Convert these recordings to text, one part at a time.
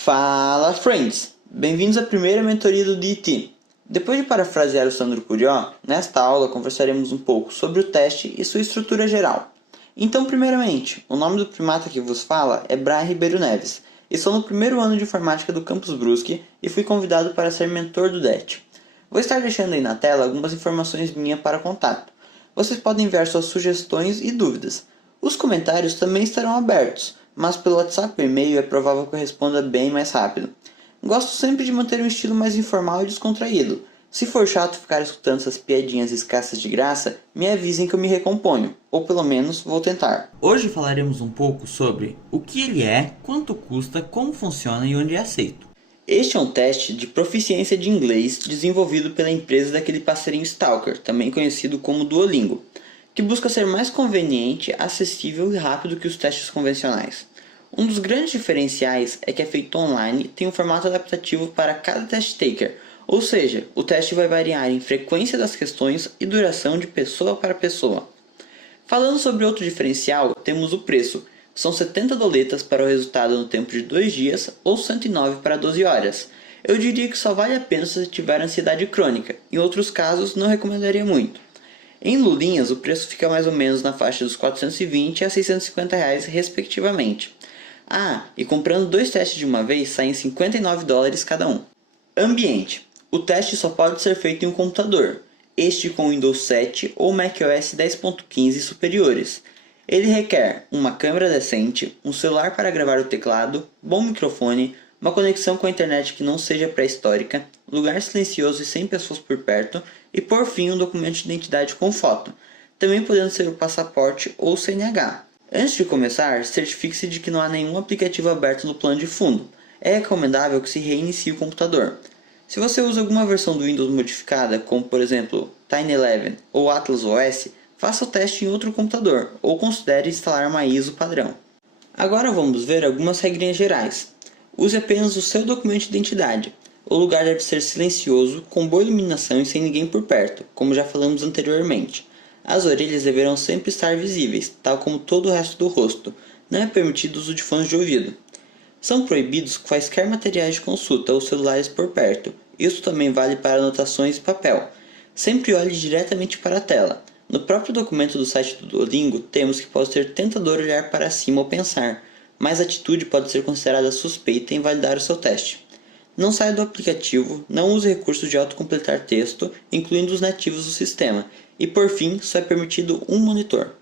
Fala, friends! Bem-vindos à primeira mentoria do DT. Depois de parafrasear o Sandro Curió, nesta aula conversaremos um pouco sobre o teste e sua estrutura geral. Então, primeiramente, o nome do primata que vos fala é Brian Ribeiro Neves. Estou no primeiro ano de informática do Campus Brusque e fui convidado para ser mentor do DET. Vou estar deixando aí na tela algumas informações minhas para contato. Vocês podem enviar suas sugestões e dúvidas. Os comentários também estarão abertos, mas pelo WhatsApp e e-mail é provável que eu responda bem mais rápido. Gosto sempre de manter um estilo mais informal e descontraído. Se for chato ficar escutando essas piadinhas escassas de graça, me avisem que eu me recomponho, ou pelo menos vou tentar. Hoje falaremos um pouco sobre o que ele é, quanto custa, como funciona e onde é aceito. Este é um teste de proficiência de inglês desenvolvido pela empresa daquele passarinho Stalker, também conhecido como Duolingo, que busca ser mais conveniente, acessível e rápido que os testes convencionais. Um dos grandes diferenciais é que é feito online e tem um formato adaptativo para cada test taker, ou seja, o teste vai variar em frequência das questões e duração de pessoa para pessoa. Falando sobre outro diferencial, temos o preço. São 70 doletas para o resultado no tempo de 2 dias ou 109 para 12 horas. Eu diria que só vale a pena se tiver ansiedade crônica, em outros casos não recomendaria muito. Em lulinhas, o preço fica mais ou menos na faixa dos 420 a 650 reais respectivamente. E comprando 2 testes de uma vez saem 59 dólares cada um. Ambiente. O teste só pode ser feito em um computador, este com Windows 7 ou macOS 10.15 superiores. Ele requer uma câmera decente, um celular para gravar o teclado, bom microfone, uma conexão com a internet que não seja pré-histórica, lugar silencioso e sem pessoas por perto e por fim um documento de identidade com foto, também podendo ser o passaporte ou CNH. Antes de começar, certifique-se de que não há nenhum aplicativo aberto no plano de fundo. É recomendável que se reinicie o computador. Se você usa alguma versão do Windows modificada, como por exemplo Tiny11 ou Atlas OS, faça o teste em outro computador ou considere instalar uma ISO padrão. Agora vamos ver algumas regrinhas gerais. Use apenas o seu documento de identidade. O lugar deve ser silencioso, com boa iluminação e sem ninguém por perto, como já falamos anteriormente. As orelhas deverão sempre estar visíveis, tal como todo o resto do rosto. Não é permitido o uso de fones de ouvido. São proibidos quaisquer materiais de consulta ou celulares por perto. Isso também vale para anotações e papel. Sempre olhe diretamente para a tela. No próprio documento do site do Duolingo, temos que pode ser tentador olhar para cima ou pensar, mas a atitude pode ser considerada suspeita e invalidar o seu teste. Não saia do aplicativo, não use recursos de autocompletar texto, incluindo os nativos do sistema, e por fim, só é permitido um monitor.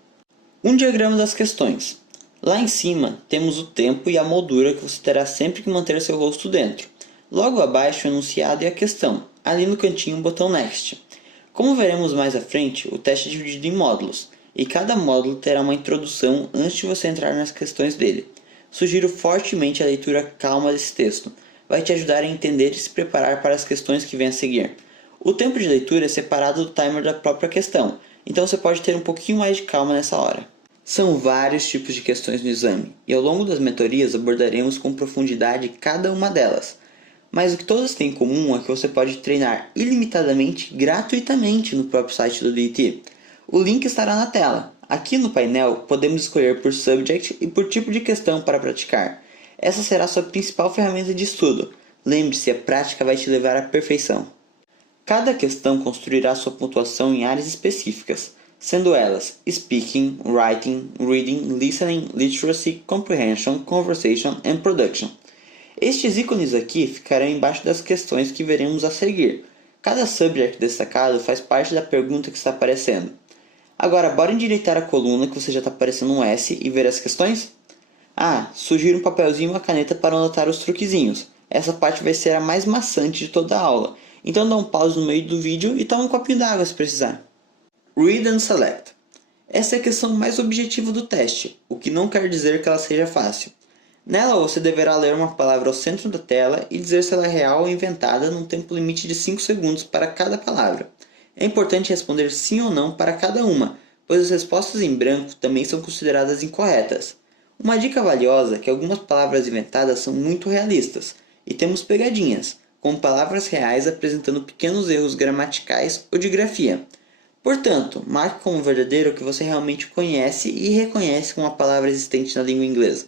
Um diagrama das questões. Lá em cima, temos o tempo e a moldura que você terá sempre que manter seu rosto dentro. Logo abaixo o enunciado e a questão, ali no cantinho o botão Next. Como veremos mais à frente, o teste é dividido em módulos, e cada módulo terá uma introdução antes de você entrar nas questões dele. Sugiro fortemente a leitura calma desse texto. Vai te ajudar a entender e se preparar para as questões que vêm a seguir. O tempo de leitura é separado do timer da própria questão, então você pode ter um pouquinho mais de calma nessa hora. São vários tipos de questões no exame, e ao longo das mentorias abordaremos com profundidade cada uma delas. Mas o que todas têm em comum é que você pode treinar ilimitadamente gratuitamente no próprio site do DT. O link estará na tela. Aqui no painel podemos escolher por subject e por tipo de questão para praticar. Essa será sua principal ferramenta de estudo. Lembre-se, a prática vai te levar à perfeição. Cada questão construirá sua pontuação em áreas específicas, sendo elas Speaking, Writing, Reading, Listening, Literacy, Comprehension, Conversation e Production. Estes ícones aqui ficarão embaixo das questões que veremos a seguir. Cada subject destacado faz parte da pergunta que está aparecendo. Agora, bora endireitar a coluna que você já está aparecendo um S e ver as questões? Sugiro um papelzinho e uma caneta para anotar os truquezinhos. Essa parte vai ser a mais maçante de toda a aula, então dá um pause no meio do vídeo e toma um copinho d'água se precisar. Read and Select. Essa é a questão mais objetiva do teste, o que não quer dizer que ela seja fácil. Nela você deverá ler uma palavra ao centro da tela e dizer se ela é real ou inventada num tempo limite de 5 segundos para cada palavra. É importante responder sim ou não para cada uma, pois as respostas em branco também são consideradas incorretas. Uma dica valiosa é que algumas palavras inventadas são muito realistas, e temos pegadinhas, como palavras reais apresentando pequenos erros gramaticais ou de grafia. Portanto, marque como verdadeiro o que você realmente conhece e reconhece como uma palavra existente na língua inglesa.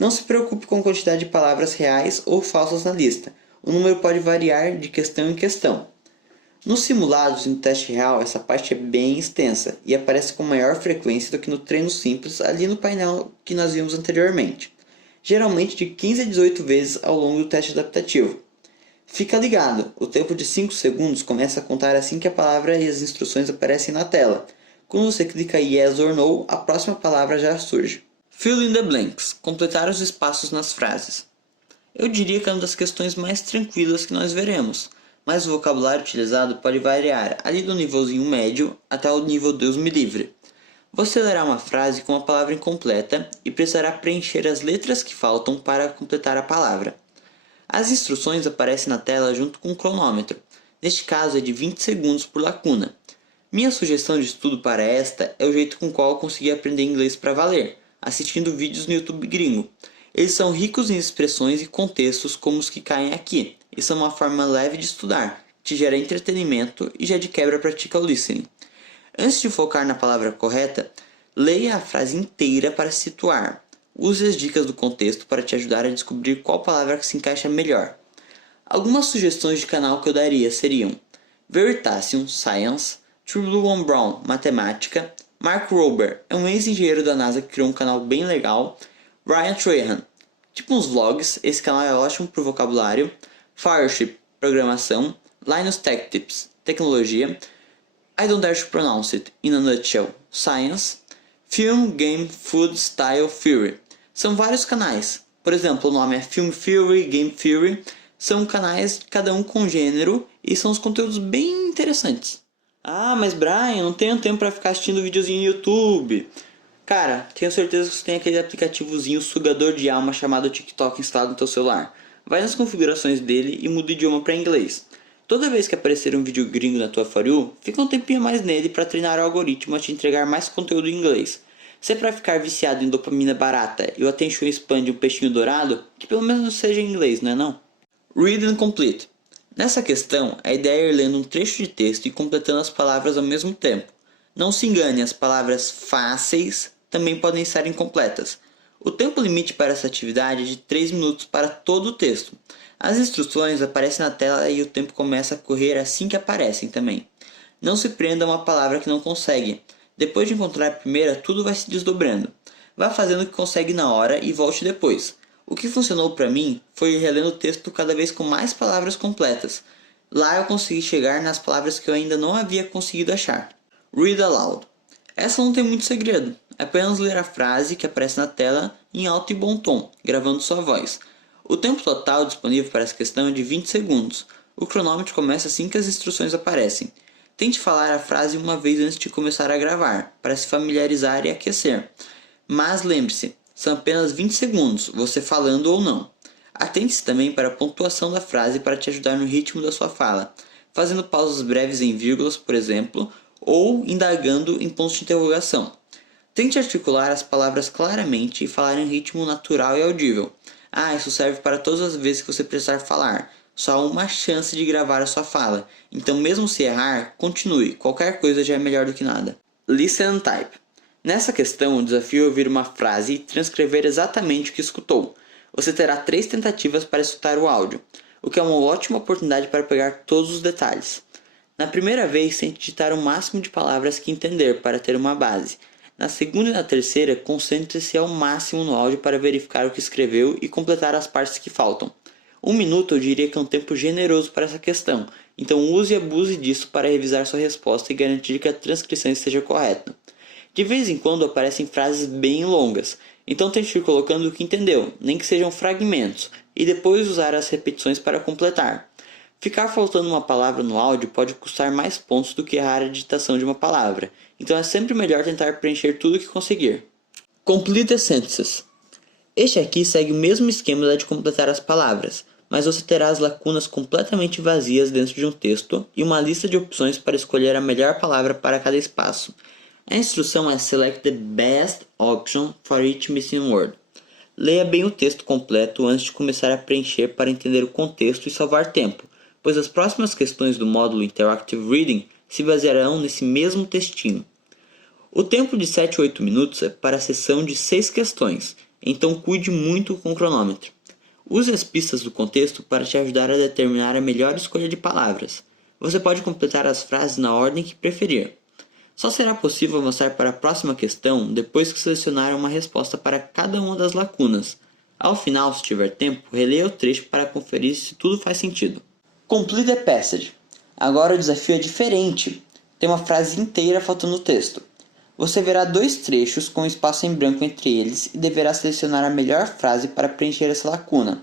Não se preocupe com a quantidade de palavras reais ou falsas na lista. O número pode variar de questão em questão. Nos simulados e no teste real, essa parte é bem extensa e aparece com maior frequência do que no treino simples ali no painel que nós vimos anteriormente. Geralmente de 15 a 18 vezes ao longo do teste adaptativo. Fica ligado, o tempo de 5 segundos começa a contar assim que a palavra e as instruções aparecem na tela. Quando você clica Yes or No, a próxima palavra já surge. Fill in the blanks, completar os espaços nas frases. Eu diria que é uma das questões mais tranquilas que nós veremos, mas o vocabulário utilizado pode variar ali do nívelzinho médio até o nível Deus me livre. Você lerá uma frase com uma palavra incompleta e precisará preencher as letras que faltam para completar a palavra. As instruções aparecem na tela junto com um cronômetro, neste caso é de 20 segundos por lacuna. Minha sugestão de estudo para esta é o jeito com o qual eu consegui aprender inglês para valer, assistindo vídeos no YouTube gringo. Eles são ricos em expressões e contextos como os que caem aqui, e são uma forma leve de estudar, que te gera entretenimento e já de quebra pratica o listening. Antes de focar na palavra correta, leia a frase inteira para se situar. Use as dicas do contexto para te ajudar a descobrir qual palavra que se encaixa melhor. Algumas sugestões de canal que eu daria seriam Veritasium, Science, True Blue One Brown, Matemática, Mark Rober é um ex-engenheiro da NASA que criou um canal bem legal, Ryan Trahan, tipo uns vlogs, esse canal é ótimo para o vocabulário, Fireship, Programação, Linus Tech Tips, Tecnologia, I Don't Dare to Pronounce It, In a Nutshell, Science, Film, Game, Food, Style, Theory. São vários canais, por exemplo, o nome é Film Theory, Game Theory, são canais cada um com gênero e são os conteúdos bem interessantes. Ah, mas Brian, eu não tenho tempo para ficar assistindo videozinho no YouTube. Cara, tenho certeza que você tem aquele aplicativozinho sugador de alma chamado TikTok instalado no teu celular. Vai nas configurações dele e muda o idioma para inglês. Toda vez que aparecer um vídeo gringo na tua For You, fica um tempinho a mais nele para treinar o algoritmo a te entregar mais conteúdo em inglês. Se é para ficar viciado em dopamina barata e o attention span de um peixinho dourado, que pelo menos seja em inglês, não é não? Read and complete. Nessa questão, a ideia é ir lendo um trecho de texto e completando as palavras ao mesmo tempo. Não se engane, as palavras fáceis também podem estar incompletas. O tempo limite para essa atividade é de 3 minutos para todo o texto. As instruções aparecem na tela e o tempo começa a correr assim que aparecem também. Não se prenda a uma palavra que não consegue. Depois de encontrar a primeira, tudo vai se desdobrando. Vá fazendo o que consegue na hora e volte depois. O que funcionou para mim foi ir relendo o texto cada vez com mais palavras completas. Lá eu consegui chegar nas palavras que eu ainda não havia conseguido achar. Read aloud. Essa não tem muito segredo. É apenas ler a frase que aparece na tela em alto e bom tom, gravando sua voz. O tempo total disponível para essa questão é de 20 segundos. O cronômetro começa assim que as instruções aparecem. Tente falar a frase uma vez antes de começar a gravar, para se familiarizar e aquecer. Mas lembre-se, são apenas 20 segundos, você falando ou não. Atente-se também para a pontuação da frase para te ajudar no ritmo da sua fala, fazendo pausas breves em vírgulas, por exemplo, ou indagando em pontos de interrogação. Tente articular as palavras claramente e falar em ritmo natural e audível. Isso serve para todas as vezes que você precisar falar. Só há uma chance de gravar a sua fala, então mesmo se errar, continue, qualquer coisa já é melhor do que nada. Listen and type. Nessa questão, o desafio é ouvir uma frase e transcrever exatamente o que escutou. Você terá 3 tentativas para escutar o áudio, o que é uma ótima oportunidade para pegar todos os detalhes. Na primeira vez, tente digitar o máximo de palavras que entender para ter uma base. Na segunda e na terceira, concentre-se ao máximo no áudio para verificar o que escreveu e completar as partes que faltam. 1 minuto eu diria que é um tempo generoso para essa questão, então use e abuse disso para revisar sua resposta e garantir que a transcrição esteja correta. De vez em quando aparecem frases bem longas, então tente ir colocando o que entendeu, nem que sejam fragmentos, e depois usar as repetições para completar. Ficar faltando uma palavra no áudio pode custar mais pontos do que errar a digitação de uma palavra, então é sempre melhor tentar preencher tudo o que conseguir. Complete the sentences. Este aqui segue o mesmo esquema da de completar as palavras, mas você terá as lacunas completamente vazias dentro de um texto e uma lista de opções para escolher a melhor palavra para cada espaço. A instrução é Select the best option for each missing word. Leia bem o texto completo antes de começar a preencher para entender o contexto e salvar tempo, pois as próximas questões do módulo Interactive Reading se basearão nesse mesmo textinho. O tempo de 7 a 8 minutos é para a sessão de 6 questões, então cuide muito com o cronômetro. Use as pistas do contexto para te ajudar a determinar a melhor escolha de palavras. Você pode completar as frases na ordem que preferir. Só será possível avançar para a próxima questão depois que selecionar uma resposta para cada uma das lacunas. Ao final, se tiver tempo, releia o trecho para conferir se tudo faz sentido. Complete the passage. Agora o desafio é diferente. Tem uma frase inteira faltando no texto. Você verá dois trechos com espaço em branco entre eles e deverá selecionar a melhor frase para preencher essa lacuna.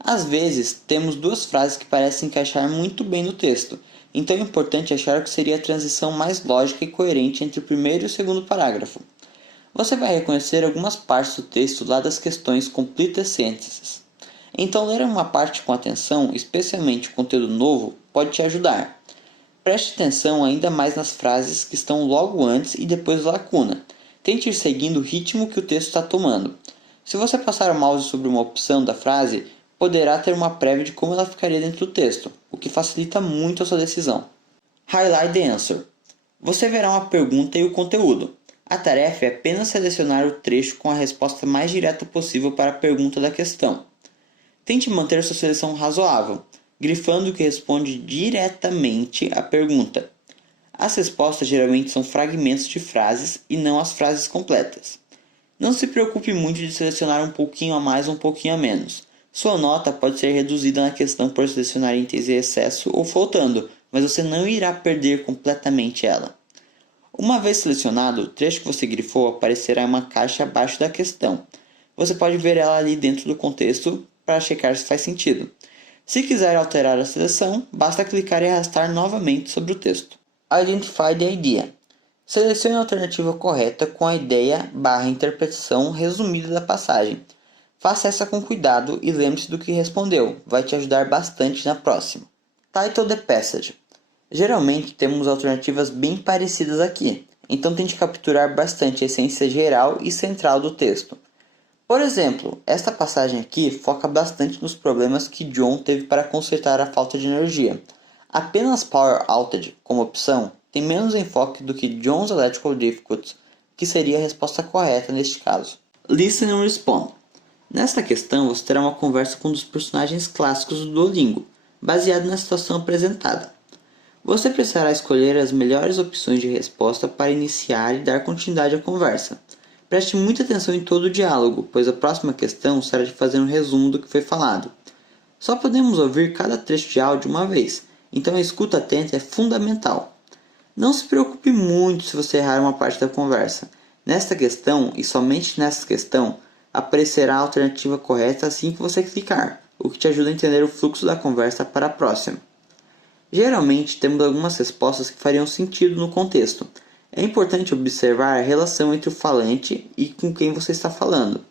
Às vezes, temos duas frases que parecem encaixar muito bem no texto, então é importante achar o que seria a transição mais lógica e coerente entre o primeiro e o segundo parágrafo. Você vai reconhecer algumas partes do texto lá das questões Complete the Sentences. Então, ler uma parte com atenção, especialmente o conteúdo novo, pode te ajudar. Preste atenção ainda mais nas frases que estão logo antes e depois da lacuna. Tente ir seguindo o ritmo que o texto está tomando. Se você passar o mouse sobre uma opção da frase, poderá ter uma prévia de como ela ficaria dentro do texto, o que facilita muito a sua decisão. Highlight the answer. Você verá uma pergunta e o conteúdo. A tarefa é apenas selecionar o trecho com a resposta mais direta possível para a pergunta da questão. Tente manter sua seleção razoável, grifando o que responde diretamente à pergunta. As respostas geralmente são fragmentos de frases e não as frases completas. Não se preocupe muito de selecionar um pouquinho a mais ou um pouquinho a menos. Sua nota pode ser reduzida na questão por selecionar itens em excesso ou faltando, mas você não irá perder completamente ela. Uma vez selecionado, o trecho que você grifou aparecerá em uma caixa abaixo da questão. Você pode ver ela ali dentro do contexto para checar se faz sentido. Se quiser alterar a seleção, basta clicar e arrastar novamente sobre o texto. Identify the idea. Selecione a alternativa correta com a ideia/interpretação resumida da passagem. Faça essa com cuidado e lembre-se do que respondeu, vai te ajudar bastante na próxima. Title the passage. Geralmente temos alternativas bem parecidas aqui, então tente capturar bastante a essência geral e central do texto. Por exemplo, esta passagem aqui foca bastante nos problemas que John teve para consertar a falta de energia. Apenas Power Outage, como opção, tem menos enfoque do que John's Electrical Difficulties, que seria a resposta correta neste caso. Listen and Respond. Nesta questão, você terá uma conversa com um dos personagens clássicos do Duolingo, baseado na situação apresentada. Você precisará escolher as melhores opções de resposta para iniciar e dar continuidade à conversa. Preste muita atenção em todo o diálogo, pois a próxima questão será de fazer um resumo do que foi falado. Só podemos ouvir cada trecho de áudio uma vez, então a escuta atenta é fundamental. Não se preocupe muito se você errar uma parte da conversa. Nesta questão, e somente nessa questão, aparecerá a alternativa correta assim que você clicar, o que te ajuda a entender o fluxo da conversa para a próxima. Geralmente, temos algumas respostas que fariam sentido no contexto. É importante observar a relação entre o falante e com quem você está falando.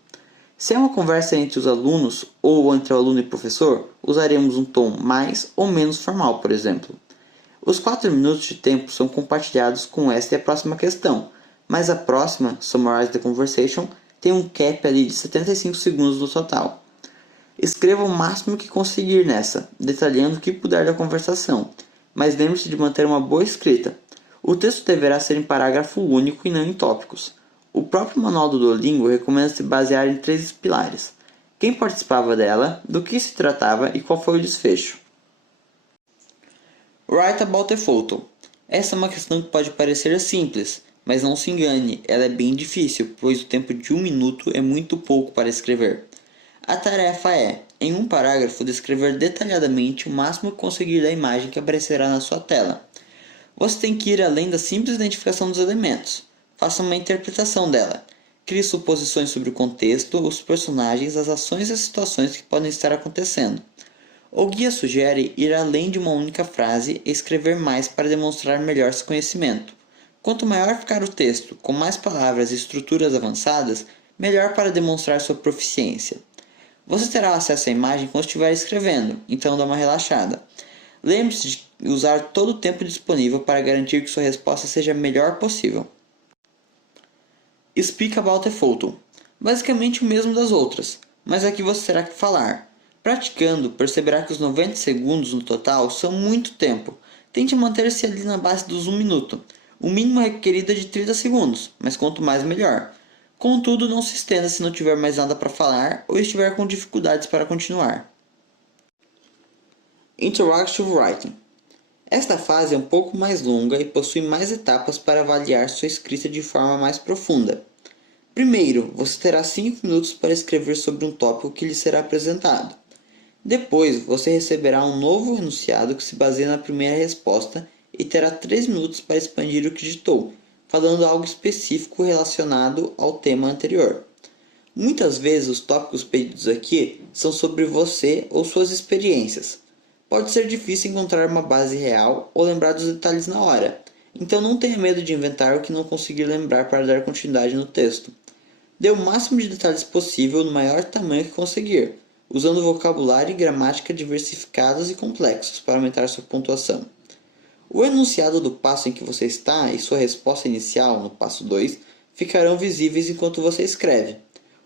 Se é uma conversa entre os alunos ou entre o aluno e o professor, usaremos um tom mais ou menos formal, por exemplo. Os 4 minutos de tempo são compartilhados com esta e a próxima questão, mas a próxima, Summarize the Conversation, tem um cap ali de 75 segundos no total. Escreva o máximo que conseguir nessa, detalhando o que puder da conversação, mas lembre-se de manter uma boa escrita. O texto deverá ser em parágrafo único e não em tópicos. O próprio manual do Duolingo recomenda se basear em 3 pilares: quem participava dela, do que se tratava e qual foi o desfecho. Write about the photo. Essa é uma questão que pode parecer simples, mas não se engane, ela é bem difícil, pois o tempo de 1 minuto é muito pouco para escrever. A tarefa é, em um parágrafo, descrever detalhadamente o máximo que conseguir da imagem que aparecerá na sua tela. Você tem que ir além da simples identificação dos elementos. Faça uma interpretação dela. Crie suposições sobre o contexto, os personagens, as ações e as situações que podem estar acontecendo. O guia sugere ir além de uma única frase e escrever mais para demonstrar melhor seu conhecimento. Quanto maior ficar o texto, com mais palavras e estruturas avançadas, melhor para demonstrar sua proficiência. Você terá acesso à imagem quando estiver escrevendo, então dá uma relaxada. Lembre-se de usar todo o tempo disponível para garantir que sua resposta seja a melhor possível. Speak about the photo. Basicamente o mesmo das outras, mas aqui você terá que falar. Praticando, perceberá que os 90 segundos no total são muito tempo. Tente manter-se ali na base dos 1 minuto. O mínimo requerido é de 30 segundos, mas quanto mais melhor. Contudo, não se estenda se não tiver mais nada para falar ou estiver com dificuldades para continuar. Interactive Writing. Esta fase é um pouco mais longa e possui mais etapas para avaliar sua escrita de forma mais profunda. Primeiro, você terá 5 minutos para escrever sobre um tópico que lhe será apresentado. Depois, você receberá um novo enunciado que se baseia na primeira resposta e terá 3 minutos para expandir o que digitou, falando algo específico relacionado ao tema anterior. Muitas vezes os tópicos pedidos aqui são sobre você ou suas experiências. Pode ser difícil encontrar uma base real ou lembrar dos detalhes na hora, então não tenha medo de inventar o que não conseguir lembrar para dar continuidade no texto. Dê o máximo de detalhes possível no maior tamanho que conseguir, usando vocabulário e gramática diversificados e complexos para aumentar sua pontuação. O enunciado do passo em que você está e sua resposta inicial, no passo 2, ficarão visíveis enquanto você escreve.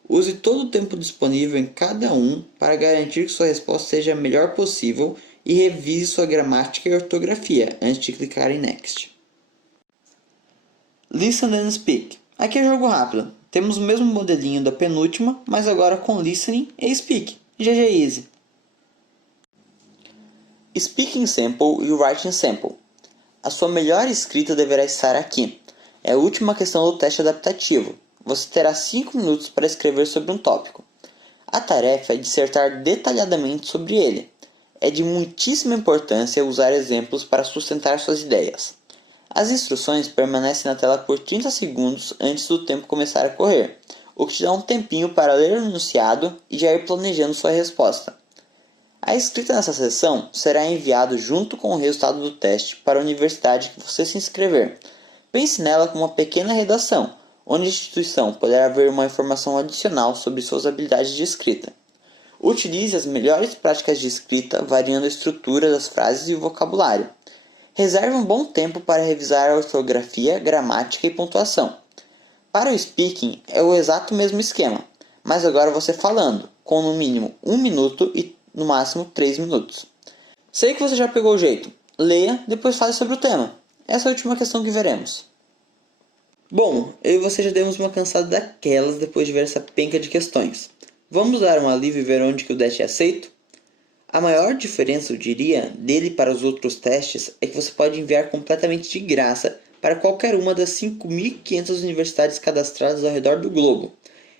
Use todo o tempo disponível em cada um para garantir que sua resposta seja a melhor possível e revise sua gramática e ortografia antes de clicar em Next. Listen and Speak. Aqui é jogo rápido. Temos o mesmo modelinho da penúltima, mas agora com Listening e Speak. GG Easy. Speaking Sample e Writing Sample. A sua melhor escrita deverá estar aqui. É a última questão do teste adaptativo. Você terá 5 minutos para escrever sobre um tópico. A tarefa é dissertar detalhadamente sobre ele. É de muitíssima importância usar exemplos para sustentar suas ideias. As instruções permanecem na tela por 30 segundos antes do tempo começar a correr, o que te dá um tempinho para ler o enunciado e já ir planejando sua resposta. A escrita nessa sessão será enviada junto com o resultado do teste para a universidade que você se inscrever. Pense nela como uma pequena redação, onde a instituição poderá ver uma informação adicional sobre suas habilidades de escrita. Utilize as melhores práticas de escrita, variando a estrutura das frases e o vocabulário. Reserve um bom tempo para revisar a ortografia, gramática e pontuação. Para o speaking é o exato mesmo esquema, mas agora você falando, com no mínimo 1 minuto e no máximo 3 minutos. Sei que você já pegou o jeito. Leia, depois fale sobre o tema. Essa é a última questão que veremos. Bom, eu e você já demos uma cansada daquelas depois de ver essa penca de questões. Vamos dar um alívio e ver onde que o Dash é aceito? A maior diferença, eu diria, dele para os outros testes é que você pode enviar completamente de graça para qualquer uma das 5.500 universidades cadastradas ao redor do globo.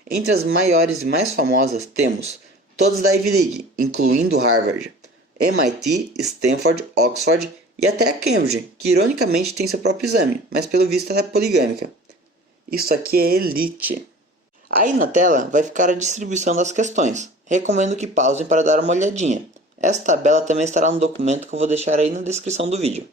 Entre as maiores e mais famosas temos todas da Ivy League, incluindo Harvard, MIT, Stanford, Oxford e até a Cambridge, que ironicamente tem seu próprio exame, mas pelo visto ela é poligâmica. Isso aqui é elite. Aí na tela vai ficar a distribuição das questões. Recomendo que pausem para dar uma olhadinha. Essa tabela também estará no documento que eu vou deixar aí na descrição do vídeo.